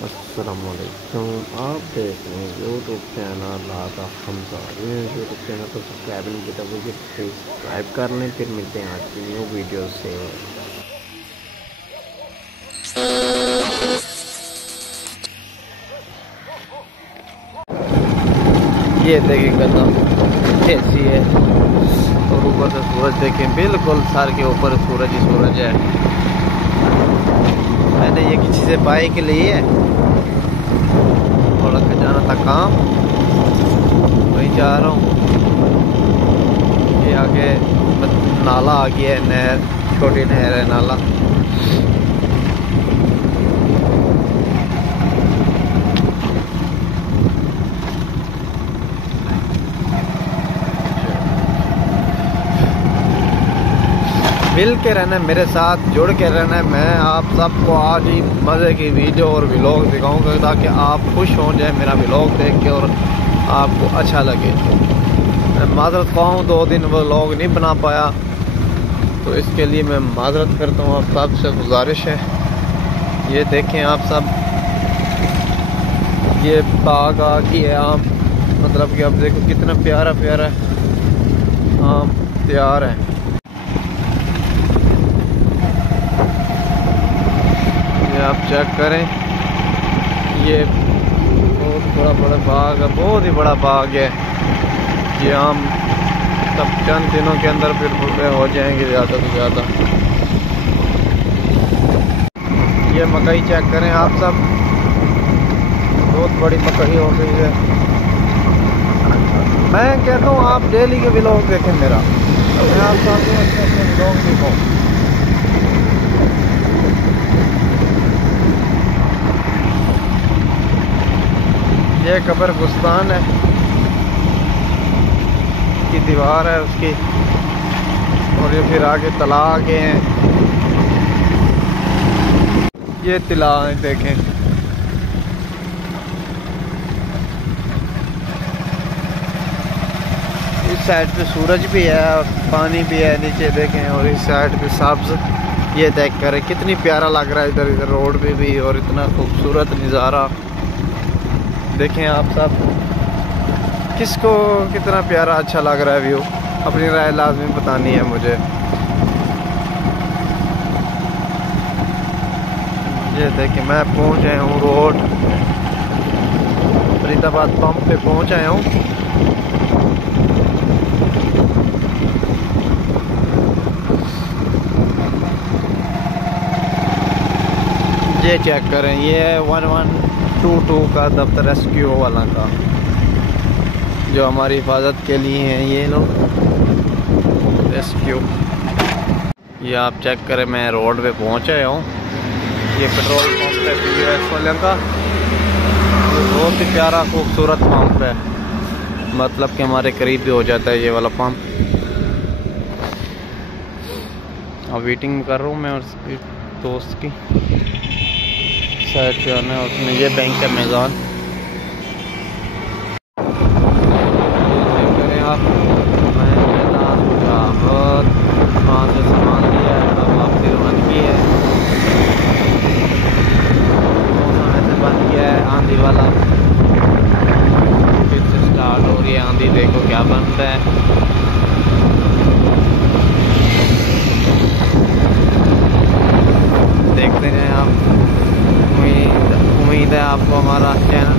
अस्सलामुअलैकुम। आप देख रहे हैं यूट्यूब चैनल लादा हमजा। ये यूट्यूब चैनल को सब्सक्राइब नहीं किया तो मुझे सब्सक्राइब कर लें। फिर मिलते हैं आज की न्यू वीडियो से। ये देखें गंदा कैसी है और ऊपर से सूरज देखें, बिल्कुल सर के ऊपर सूरज ही सूरज है। मैंने ये किसी से बाइक ली है, थोड़ा जाना था काम, वहीं जा रहा हूँ। ये आगे नाला आ गया है, नहर, छोटी नहर है नाला। मिल के रहना है, मेरे साथ जुड़ के रहना है। मैं आप सबको आज ही मज़े की वीडियो और व्लॉग दिखाऊंगा ताकि आप खुश हो जाए मेरा व्लॉग देख के और आपको अच्छा लगे। मैं माजरत ख्वाह 2 दिन व्लॉग नहीं बना पाया, तो इसके लिए मैं माजरत करता हूँ। आप सब से गुजारिश है, ये देखें आप सब, ये बाग आ गई है आम, मतलब कि अब देखो कितना प्यारा प्यारा आम तैयार है। आप चेक करें, ये बहुत बड़ा बाग है, बहुत ही बड़ा बाग है। ये आम सब चंद दिनों के अंदर फिर पूरे हो जाएंगे ज़्यादा से ज़्यादा। ये मकई चेक करें आप सब, बहुत बड़ी मकई हो गई है। मैं कहता हूँ आप डेली के व्लॉग देखें मेरा, मैं आप सबको अच्छे अच्छे व्लॉग दिखाऊँ। ये कब्रिस्तान है की दीवार है उसकी, और ये फिर आगे तलाक हैं। ये तिला देखें, इस साइड पे सूरज भी है और पानी भी है नीचे देखें, और इस साइड पे सब्ज। ये देख कर कितनी प्यारा लग रहा है, इधर इधर रोड पे भी, और इतना खूबसूरत नज़ारा देखें आप सब। किसको कितना प्यारा अच्छा लग रहा है व्यू, अपनी राय लाजमी बतानी है मुझे। ये देखिए मैं पहुंच आया हूँ रोड, फरीदाबाद पंप पे पहुंच आया हूँ। ये चेक करें, ये 1122 का दफ्तर रेस्क्यू वाला का, जो हमारी हिफाजत के लिए हैं ये लोग रेस्क्यू। ये आप चेक करें, मैं रोड पे पहुंच आया हूँ। ये पेट्रोल पंप है POS वाले का, बहुत ही प्यारा खूबसूरत पंप है, मतलब कि हमारे करीब भी हो जाता है ये वाला पंप। अब वेटिंग कर रहा हूँ मैं और दोस्त की, साइड पे आना है उसमें। ये बैंक है मैदान, करें आप। मैं मैदान वहाँ से सामान लिया है, अब वापसी रवानगी है। मौसम ऐसे बन गया है आंधी वाला, फिर से स्टार्ट हो रही है आंधी, देखो क्या बनता है। देखते हैं आप, उम्मीद है आपको हमारा चैनल